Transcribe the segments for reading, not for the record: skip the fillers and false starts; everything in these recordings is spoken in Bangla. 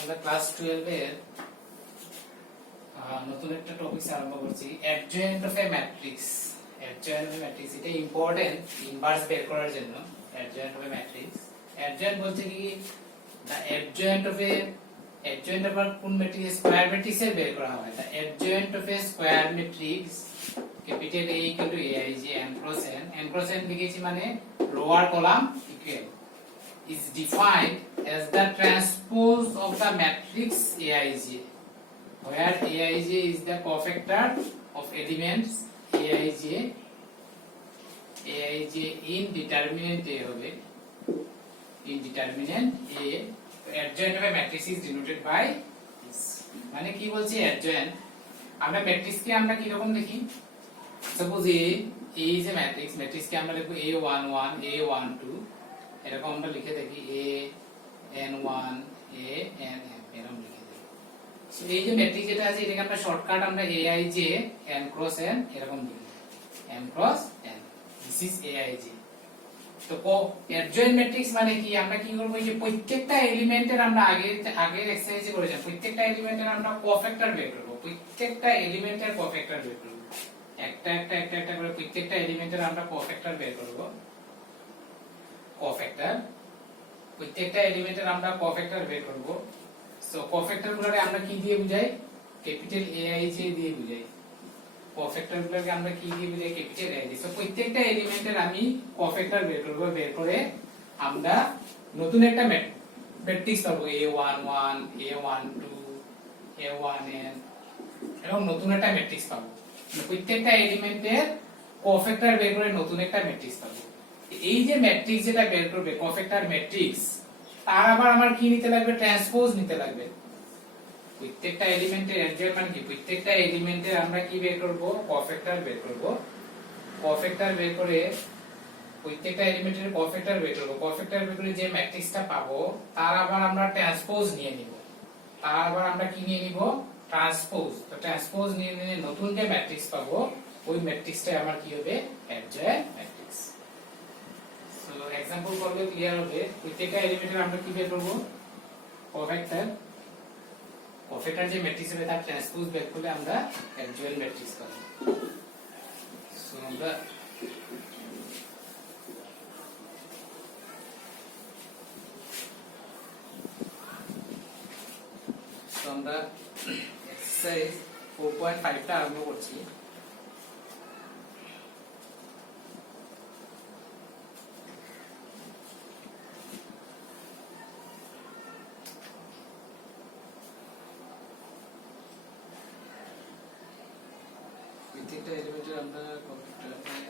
আমরা ক্লাস 12 এর নতুন একটা টপিক আরম্ভ করছি, adjoint of a matrix. Adjoint of a matrix এটা ইম্পর্টেন্ট ইনভার্স বের করার জন্য। Adjoint of a matrix, adjoint বলতে কি the adjoint of a, adjoint of কোন ম্যাট্রিক্স, স্কয়ার ম্যাট্রিক্স এর বের করা হয়। The adjoint of a square matrix capital A equal to aij n cross n, n cross n লিখেছি মানে lower column equal is defined as the transpose of the matrix aij, where aij is the cofactor of elements aij in determinant a হবে, in determinant a. adjoint of a matrix is denoted by this, মানে কি বলছি adjoint। আমরা ম্যাট্রিক্স কে আমরা কি রকম দেখি, suppose a is a matrix, matrix কে আমরা লিখব a11 a12 এরকম আমরা লিখে দেখি an1 an এরকম লিখে দেখি। সো এই যে ম্যাট্রিক্স যেটা আছে এটাকে আমরা শর্টকাট আমরা aij n cross n এরকম লিখি, n cross n, this is aij। তো অ্যাডজয়েন্ট ম্যাট্রিক্স মানে কি, আমরা কি করব, এই যে প্রত্যেকটা এলিমেন্টের আমরা আগে এক্সারসাইজে করেছিলাম, প্রত্যেকটা এলিমেন্টের আমরা কোফ্যাক্টর বের করব, প্রত্যেকটা এলিমেন্টের কোফ্যাক্টর বের করব, একটা করে প্রত্যেকটা এলিমেন্টের আমরা কোফ্যাক্টর বের করব। কোফ্যাক্টর, প্রত্যেকটা এলিমেন্টের আমরা কোফ্যাক্টর বের করব। সো কোফ্যাক্টর গুলোকে আমরা কি দিয়ে বুঝাই, ক্যাপিটাল aij দিয়ে বুঝাই। কোফ্যাক্টর গুলোকে আমরা কি দিয়ে বুঝাই, ক্যাপিটাল aij। সো প্রত্যেকটা এলিমেন্টের আমি কোফ্যাক্টর বের করব, বের করে আমরা নতুন একটা ম্যাট্রিক্স পাবো a11 a12 a1n, এরকম নতুন একটা ম্যাট্রিক্স পাবো। প্রত্যেকটা এলিমেন্টের কোফ্যাক্টর বের করে নতুন একটা ম্যাট্রিক্স পাবো। এই যে ম্যাট্রিক্স যেটা বের করবে কোফ্যাক্টর ম্যাট্রিক্স, তার আবার আমার কি নিতে লাগবে, ট্রান্সপোজ নিতে লাগবে। প্রত্যেকটা এলিমেন্টের অ্যাডজয়েন্ট মানে কি, প্রত্যেকটা এলিমেন্টের আমরা কি বের করব, কোফ্যাক্টর বের করব। কোফ্যাক্টর বের করে প্রত্যেকটা এলিমেন্টের কোফ্যাক্টর বের করব। কোফ্যাক্টর বের করে যে ম্যাট্রিক্সটা পাবো তার আবার আমরা ট্রান্সপোজ নিয়ে নিব, তার আবার আমরা কি নিয়ে নিব, ট্রান্সপোজ। তো ট্রান্সপোজ নিয়ে নিলে নতুন যে ম্যাট্রিক্স পাবো ওই ম্যাট্রিক্সটা আমার কি হবে, অ্যাডজয়েন্ট ম্যাট্রিক্স। সো एग्जांपल করলে ক্লিয়ার হবে। প্রত্যেকটা এলিমেন্টের আমরা কি বের করব, কোফ্যাক্টর। কোফ্যাক্টর যে ম্যাট্রিক্স হবে তার ট্রান্সপোজ বের করলে আমরা অ্যাডজয়েন্ট ম্যাট্রিক্স পাবো। সো আমরা এক্সারসাইজ 4.5 টা আরম্ভ করছি। প্রত্যেকটা এলিমেন্টের আমরা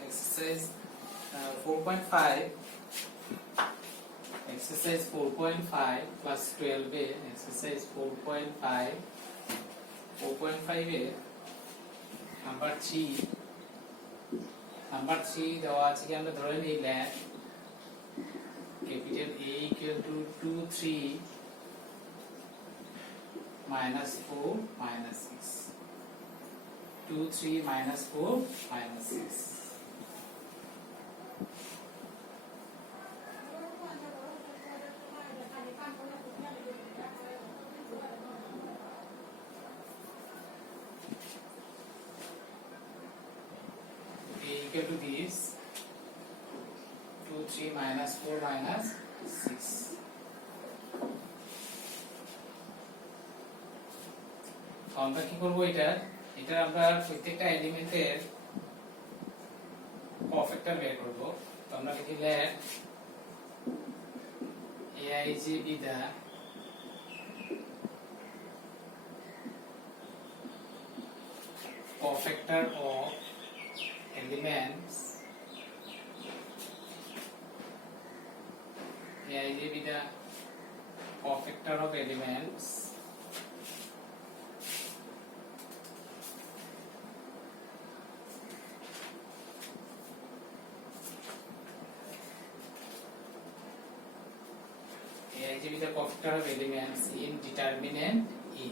এক্সারসাইজ 4.5, exercise 4.5 class 12 এ exercise 4.5 এ নাম্বার 3 দেওয়া আছে কি, আমরা ধরে নিলাম capital A equal to 2 3 minus 4 minus 6, 2 3 minus 4 minus 6। equal to this 2 3 minus 4 minus 6। আমরা কি করব, এটা আমরা প্রত্যেকটা এলিমেন্টের কোফ্যাক্টর বের করব। তো আমরা লিখি let aij be the cofactor of elements, aij be the cofactor of elements aij be the cofactor of elements in determinant A,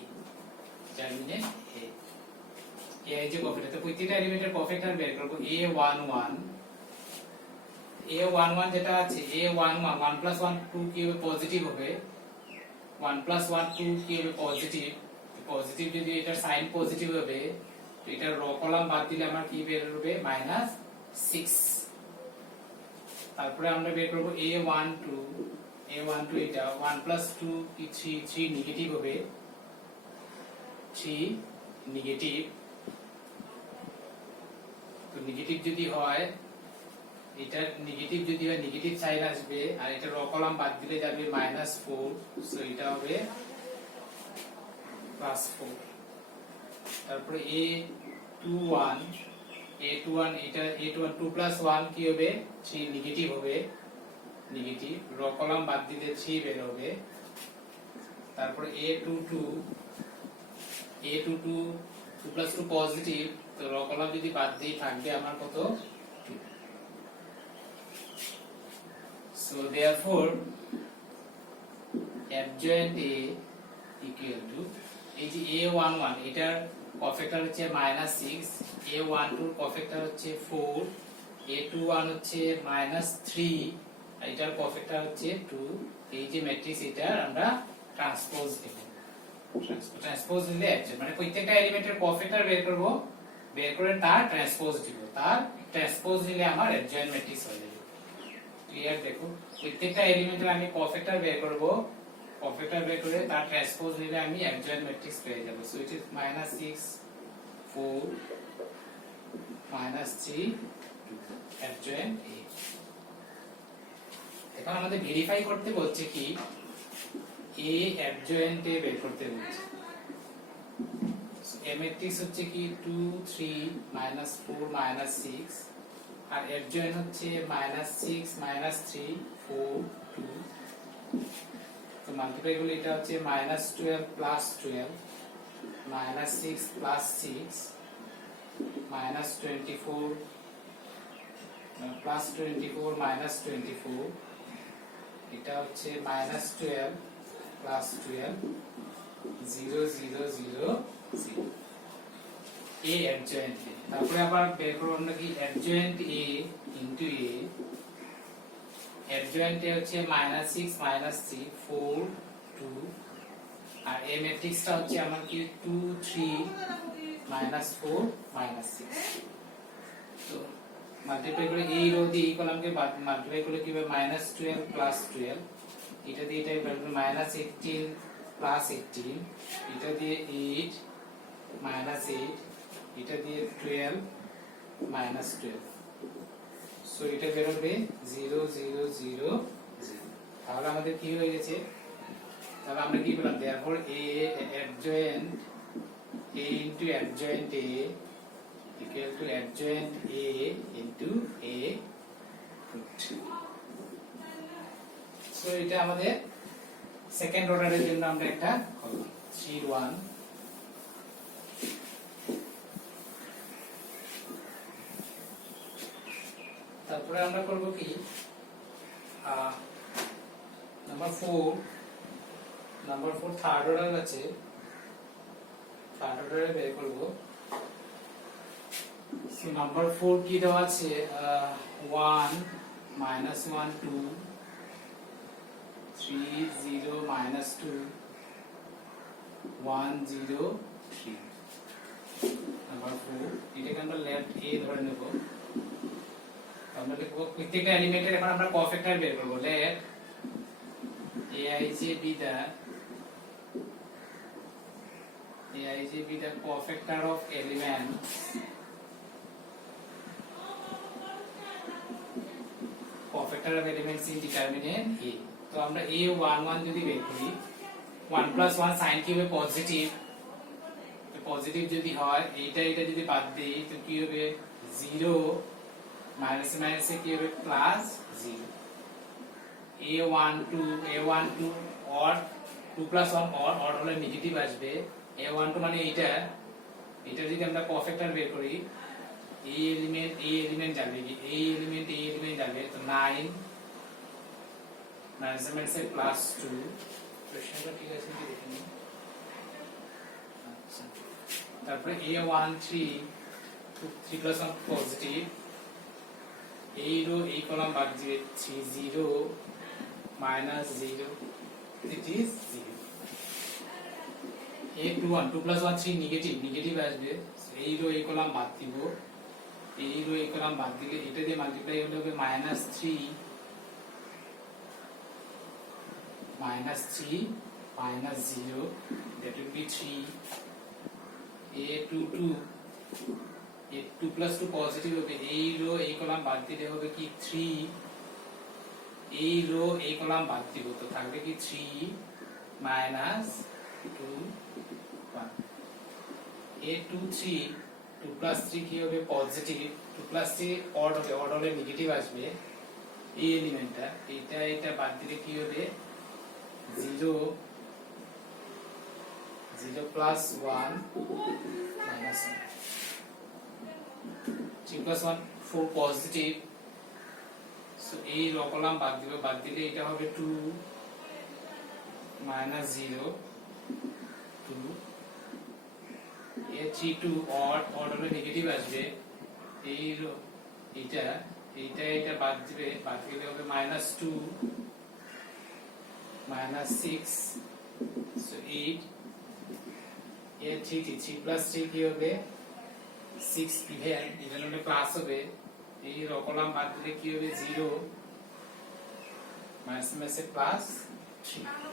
determinant A। aij cofactor, তো প্রত্যেকটা এলিমেন্টের কোফ্যাক্টর বের করব। a11 a11 যেটা আছে a11 1 প্লাস 1 2 কি হবে পজিটিভ হবে 1 প্লাস 1 2 কি হবে পজিটিভ পজিটিভ যদি এটা সাইন পজিটিভ হবে তো এটা র কলাম বাদ দিলে আমার কি বের হবে -6 তারপরে আমরা বের করব a12 এটা 1 প্লাস 2 কি 3 নেগেটিভ হবে 3 নেগেটিভ তো নেগেটিভ যদি হয় এটা নেগেটিভ যদি হয় নেগেটিভ সাইন আসবে আর এটা র কলাম বাদ দিলে যাবে -4 সো এটা হবে +4 তারপরে a21 এটা a21 2 প্লাস 1 কি হবে 3 নেগেটিভ হবে নেগেটিভ র কলাম বাদ দিলে 3 বের হবে তারপরে a22 2 প্লাস 2 পজিটিভ তো র কলাম যদি বাদ দিই থাকবে আমার কত 2 so therefore adjoint a equal to এই যে a11 এটার কফ্যাক্টর হচ্ছে -6 a12 এর কফ্যাক্টর হচ্ছে 4 a21 হচ্ছে -3 আর এটার কফ্যাক্টর হচ্ছে 2 এই যে ম্যাট্রিক্স এটা আমরা ট্রান্সপোজ দেব ট্রান্সপোজ দিলে adjoint মানে প্রত্যেকটা এলিমেন্টের কফ্যাক্টর বের করব বের করে তার ট্রান্সপোজ দিব তার ট্রান্সপোজ দিলে আমার adjoint ম্যাট্রিক্স হয়ে যাবে ক্লিয়ার দেখো প্রত্যেকটা এলিমেন্টের আমি কফ্যাক্টর বের করব কফ্যাক্টর বের করে তার ট্রান্সপোজ নিলে আমি adjoint ম্যাট্রিক্স পেয়ে যাব so it is -6 4 -3 adjoint A এখন আমাদের ভেরিফাই করতে বলছে কি A adjoint A বের করতে বলছে সো A ম্যাট্রিক্স হচ্ছে কি 2 3 -4 -6 আর adjoint হচ্ছে -6 -3 4 2 তো মাল্টিপ্লাই করলে এটা হচ্ছে -12 প্লাস 12 -6 প্লাস 6 -24 প্লাস 24 -24 এটা হচ্ছে -12 প্লাস 12 0 0 0 0 A adjoint A তারপরে আবার বের করব আমরা কি adjoint A into A adjoint A হচ্ছে -6 -3 4 2 আর A ম্যাট্রিক্সটা হচ্ছে আমার কি 2 3 -4 -6 তো মাল্টিপ্লাই করে এই রো দিয়ে এই কলামকে মাল্টিপ্লাই করলে কি হবে -12 প্লাস 12 এটা দিয়ে এটা -18 প্লাস 18 এটা দিয়ে 8 -8 এটা দিয়ে 12 -12 সো এটা বের হবে 0 0 0 0 তাহলে আমাদের কি হয়ে গেছে তাহলে আমরা কি বললাম therefore A adjoint A into adjoint A equal to adjoint A into A root so এটা আমাদের সেকেন্ড অর্ডারের জন্য আমরা একটা করলাম 3 1 তারপরে আমরা করব কি নাম্বার 4 থার্ড অর্ডার আছে থার্ড অর্ডারে বের করব সো নাম্বার 4 কি দেওয়া আছে 1 -1 2 3 0 -2 1 0 3 নাম্বার 4 এটাকে আমরা লেফট A ধরে নেব আমরা লিখব প্রত্যেকটা এলিমেন্টের এখন আমরা কফ্যাক্টর বের করব late aij be the cofactor of elements in determinant A তো আমরা a11 যদি বের করি 1 plus 1 sin কি হবে পজিটিভ তো পজিটিভ যদি হয় এটা যদি বাদ দেই তো কি হবে 0 মাইনাস মাইনাসে কি হবে plus 0 a12 or 2 plus 1 or হলে নেগেটিভ আসবে a12 মানে এটা যদি আমরা কফ্যাক্টর বের করি এই এলিমেন্ট যাবে কি এই এলিমেন্ট যাবে তো 9 মাইনাস মাইনাসে প্লাস 2 প্রশ্নটা ঠিক আছে কি দেখে নিন আচ্ছা তারপরে a13 3 plus 1 পজিটিভ এই রো এই কলাম বাদ দিবে 3 0 minus 0 it is 0 a 2 1 2 plus 1 3 negative আসবে এই রো এই কলাম বাদ দিব এই রো এই কলাম বাদ দিলে এটা দিয়ে মাল্টিপ্লাই হলে হবে -3 minus 0 that will be 3 a 2 2 a 2 plus 2 positive হবে এই রো এই কলাম বাদ দিলে হবে কি 3 এই রো এই কলাম বাদ দিব তো থাকবে কি 3 minus 2 1 a 2 3 2 plus 3 কি হবে পজিটিভ 2 plus 3 অড হবে অড হলে নেগেটিভ আসবে এই এলিমেন্টটা এটা বাদ দিলে কি হবে 0 0 plus 1 minus 1 3 plus 1 4 positive so এই রো কলাম বাদ দিলে এটা হবে 2 minus 0 2 a 3 2 odd হলে নেগেটিভ আসবে এই রো এটা বাদ দিলে হবে -2 -6 so 8 a 3 plus 3 কি হবে 6 ইভেন হলে প্লাস হবে এই রো কলাম বাদ দিলে কি হবে 0 মাইনাস প্লাস 3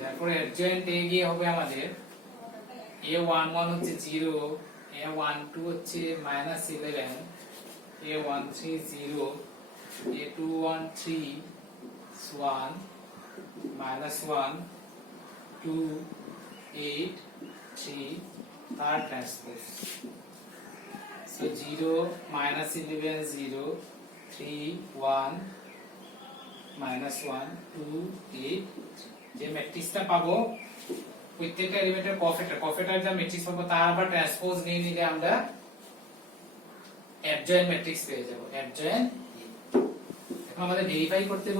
তারপরে অ্যাডজয়েন্ট এ গিয়ে হবে আমাদের a11 হচ্ছে 0 a12 হচ্ছে -11 a13 0 a213 1 -1 2 8 3 third transpose so 0 -11 0 3 1 -1 2 8 যে ম্যাট্রিক্সটা পাবো প্রত্যেকটা এলিমেন্টের কফেটার যা ম্যাট্রিক্স পাবো তার আবার ট্রান্সপোজ নিয়ে নিলে আমরা অ্যাডজয়েন্ট ম্যাট্রিক্স পেয়ে যাব অ্যাডজয়েন্ট এখন আমাদের ভেরিফাই করতে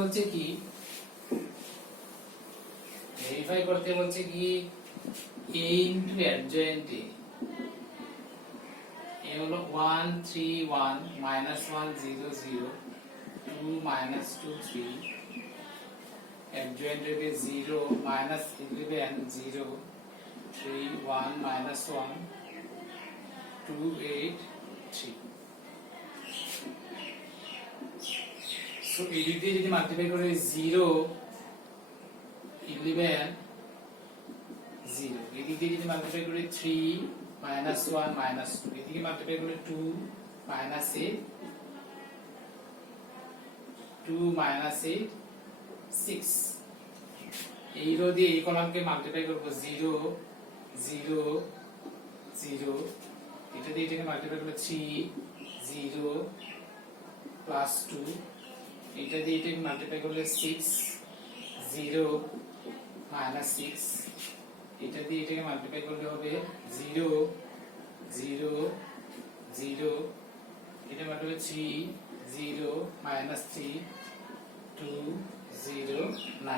বলছে কি a ইনটু অ্যাডজয়েন্ট এ হলো 1 3 1 -1 0 0 2 -2 3 adjoint হবে 0 -11 0 3 1 -1 2 8 3 so এই দিক দিয়ে যদি মাল্টিপ্লাই করে 0 11 0 এই দিক দিয়ে যদি মাল্টিপ্লাই করে 3 -1 -2 এদিকে মাল্টিপ্লাই করে 2 -8 2 -8 6 এই রো দিয়ে এই কলামকে মাল্টিপ্লাই করব 0 0 0 এটা দিয়ে এটাকে মাল্টিপ্লাই করলে 3 0 প্লাস 2 এটা দিয়ে এটাকে মাল্টিপ্লাই করলে 6 0 মাইনাস 6 এটা দিয়ে এটাকে মাল্টিপ্লাই করলে হবে 0 0 0 এটা মাল্টিপ্লাই 3 0 মাইনাস 3 2 0 9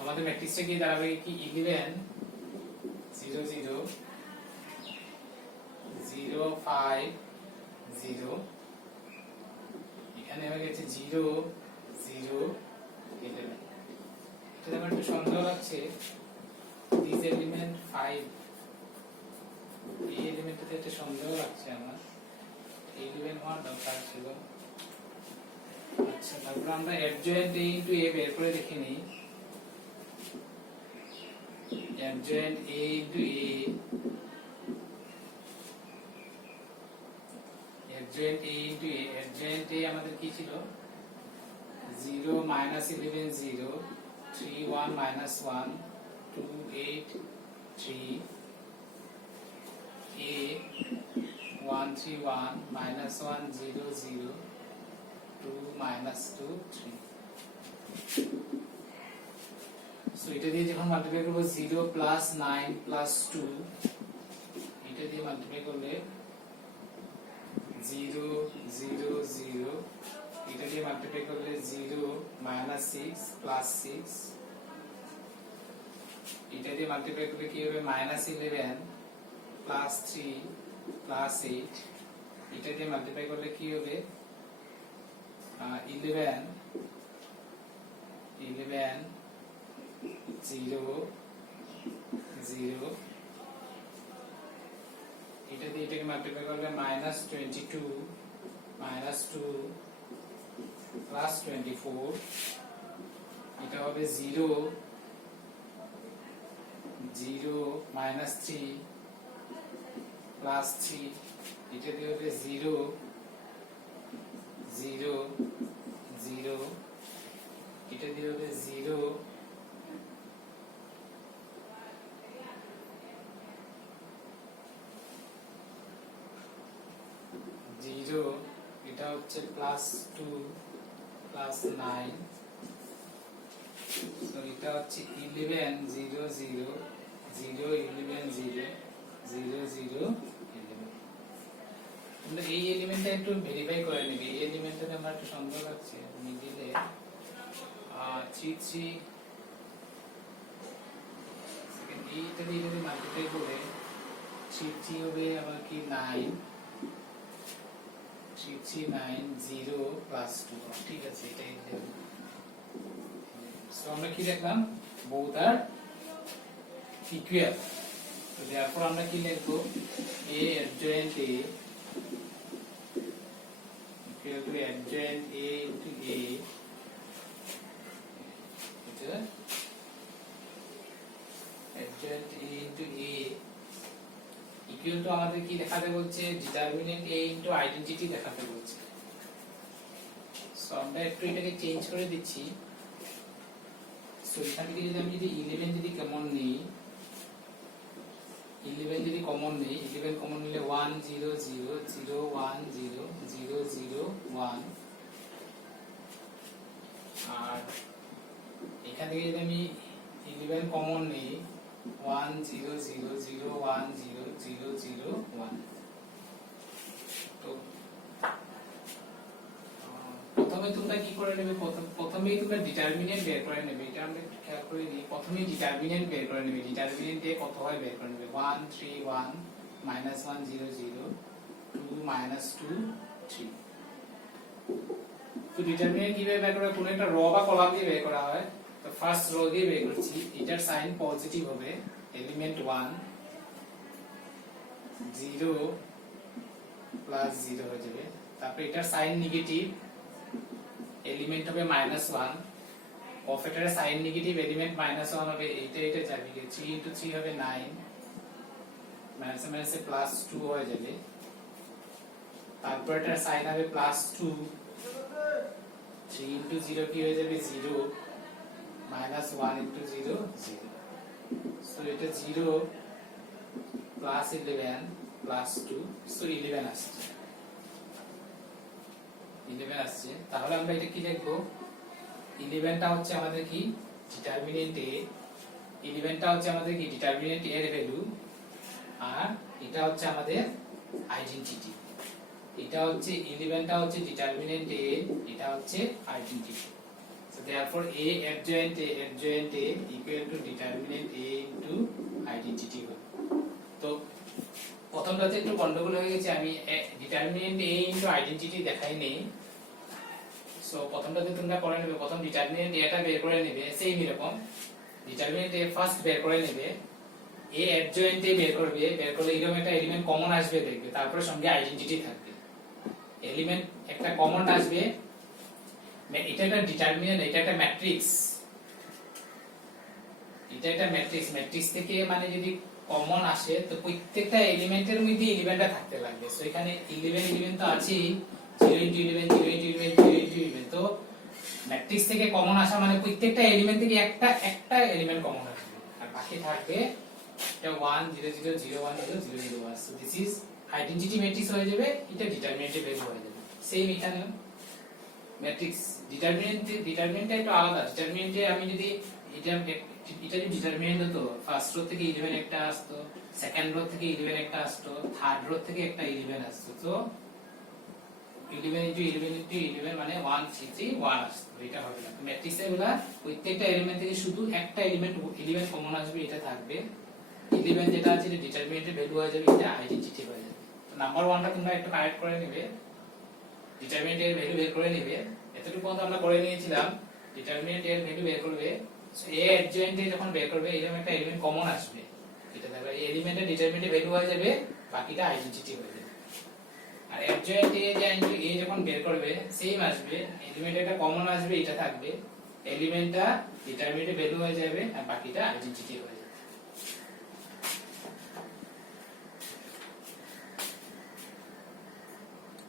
আমাদের ম্যাট্রিক্সটা কি দাঁড়াবে কি 11 0 0 0 5 0 এখানে হয়ে গেছে 0 0 11 এটা আমার একটু সন্দেহ লাগছে দিস এলিমেন্ট 5 এই এলিমেন্টটাতে একটা সন্দেহ লাগছে আমার এই এলিমেন্ট হওয়ার দরকার ছিল আচ্ছা তারপর আমরা অ্যাডজয়েন্ট a ইনটু a বের করে দেখে নিই adjoint a into a adjoint a into a adjoint a আমাদের কি ছিল 0 -11 0 3 1 -1 2 8 3 a 1 3 1 -1 0 0 2 -2 3 সো এটা দিয়ে যখন মাল্টিপ্লাই করব 0 প্লাস 9 প্লাস 2 এটা দিয়ে মাল্টিপ্লাই করলে 0 0 0 এটা দিয়ে মাল্টিপ্লাই করলে 0 -6 প্লাস 6 এটা দিয়ে মাল্টিপ্লাই করলে কি হবে -11 +3 +8 এটা দিয়ে মাল্টিপ্লাই করলে কি হবে 11 0 0 এটা দিয়ে এটাকে মাল্টিপ্লাই করলে -22 -2 +24 এটা হবে 0 0 -3 +3 এটা দিয়ে হবে 0 0 0 এটা দিয়ে হবে 0 0 এটা হচ্ছে +2 +9 তো এটা হচ্ছে 11 0 0 0 11 0 0 0 11 আমরা এই এলিমেন্টটা একটু ভেরিফাই করে নেব এই এলিমেন্টটা আমার একটু সন্দেহ লাগছে মিডিলে 3 3 সেকেন্ড এইটা দিয়ে যদি মাল্টিপ্লাই করে 3 3 হবে আবার কি 9 3 3 9 0 +2 ঠিক আছে এটাই দেব সো আমরা কি দেখলাম both are equal তো therefore আমরা কি লিখব a adjoint a equal to adjoint a into a এটা adjoint a into a equal to আমাদের কি দেখাতে বলছে ডিটারমিনেন্ট a into আইডেন্টিটি দেখাতে বলছে সো আমরা একটু এটাকে চেঞ্জ করে দিচ্ছি সো এখান থেকে যদি আমি 11 যদি কমন নিই 11 যদি কমন নিই 11 কমন নিলে 1 0 0 0 1 0 0 0 1 আর এখান থেকে যদি আমি 11 কমন নিই 1 0 0 0 1 0 0 0 1 তো প্রথমে তোমরা কি করে নেবে প্রথমেই তোমরা ডিটারমিনেন্ট বের করে নেবে এটা আমরা খেয়াল করে নিই প্রথমেই ডিটারমিনেন্ট বের করে নেবে ডিটারমিনেন্ট দিয়ে কত হয় বের করে নেবে 1 3 1 -1 0 0 2 -2 3 তো ডিটারমিনেন্ট কিভাবে বের করা কোন একটা রো বা কলাম দিয়ে বের করা হয় তো ফার্স্ট রো দিয়ে বের করছি এটার সাইন পজিটিভ হবে এলিমেন্ট 1 0 +0 হয়ে যাবে তারপর এটার সাইন নেগেটিভ এলিমেন্ট হবে -1 অফেটারের সাইন নেগেটিভ এলিমেন্ট -1 হবে এটা যাবে 3 into 3 হবে 9 মাইনাসে মাইনাসে +2 হয়ে যাবে তারপর এটার সাইন হবে +2 3 into 0 কি হয়ে যাবে 0 -1 into 0 0 সো এটা 0 +11 +2 সো 11 আসছে 11 আসছে তাহলে আমরা এটা কি লিখব 11 টা হচ্ছে আমাদের কি ডিটারমিনেন্ট a 11 টা হচ্ছে আমাদের কি ডিটারমিনেন্ট a এর ভ্যালু আর এটা হচ্ছে আমাদের আইডেন্টিটি এটা হচ্ছে 11 টা হচ্ছে ডিটারমিনেন্ট a এটা হচ্ছে identity so therefore a adjoint a equal to determinant a into identity তো প্রথমটাতে একটু গন্ডগোল হয়ে গেছে আমি ডিটারমিনেন্ট a into identity দেখাই নেই সো প্রথমটাতে তোমরা করে নেবে প্রথম ডিটারমিনেন্ট a টা বের করে নেবে সেম এরকম ডিটারমিনেন্ট a ফার্স্ট বের করে নেবে a adjoint a বের করবে বের করলে এরকম একটা এলিমেন্ট কমন আসবে দেখবে তারপরে সঙ্গে আইডেন্টিটি থাকবে এলিমেন্ট একটা কমন আসবে এটা একটা ডিটারমিনেন্ট এটা একটা ম্যাট্রিক্স ম্যাট্রিক্স থেকে মানে যদি কমন আসে তো প্রত্যেকটা এলিমেন্টের মধ্যে এলিমেন্টটা থাকতে লাগবে সো এখানে 11 এলিমেন্ট তো আছেই 0 into 11 0 into 11 0 into 11 তো ম্যাট্রিক্স থেকে কমন আসা মানে প্রত্যেকটা এলিমেন্ট থেকে একটা এলিমেন্ট কমন আসবে আর বাকি থাকবে এটা 1 0 0 0 1 0 0 0 1 so this is identity matrix হয়ে যাবে এটা ডিটারমিনেন্টের ভ্যালু হয়ে যাবে সেম এখানেও ম্যাট্রিক্স ডিটারমিনেন্টটা একটু আলাদা ডিটারমিনেন্টে আমি যদি এটা যদি ডিটারমিনেন্ট হতো ফার্স্ট রো থেকে 11 একটা আসতো সেকেন্ড রো থেকে 11 একটা আসতো থার্ড রো থেকে একটা 11 আসতো তো 11 ইনটু 11 ইনটু 11 মানে 1 3 3 1 আসবে, এটা হবে না। ম্যাট্রিক্সে গুলা প্রত্যেকটা এলিমেন্ট থেকে শুধু একটা এলিমেন্ট 11 কমন আসবে, এটা থাকবে। 11 যেটা আছে এটা ডিটারমিনেন্টের ভ্যালু হয়ে যাবে, এটা আইডেন্টিটি হয়ে যাবে। তো নাম্বার 1টা তোমরা একটু কারেক্ট করে নেবে, ডিটারমিনেন্টের ভ্যালু বের করে নেবে। এতটুকু পর্যন্ত আমরা করে নিয়েছিলাম, ডিটারমিনেন্টের ভ্যালু বের করবে। সো এ অ্যাডজয়েন্ট এ যখন বের করবে এরকম একটা এলিমেন্ট কমন আসবে, এটা দেখবে এই এলিমেন্টের ডিটারমিনেন্টের ভ্যালু হয়ে যাবে, বাকিটা আইডেন্টিটি হয়ে যাবে। আর অ্যাডজয়েন্ট এ যে এ যখন বের করবে সেম আসবে, এলিমেন্ট একটা কমন আসবে, এটা থাকবে, এলিমেন্টটা ডিটারমিনেন্টের ভ্যালু হয়ে যাবে আর বাকিটা আইডেন্টিটি হয়ে যাবে।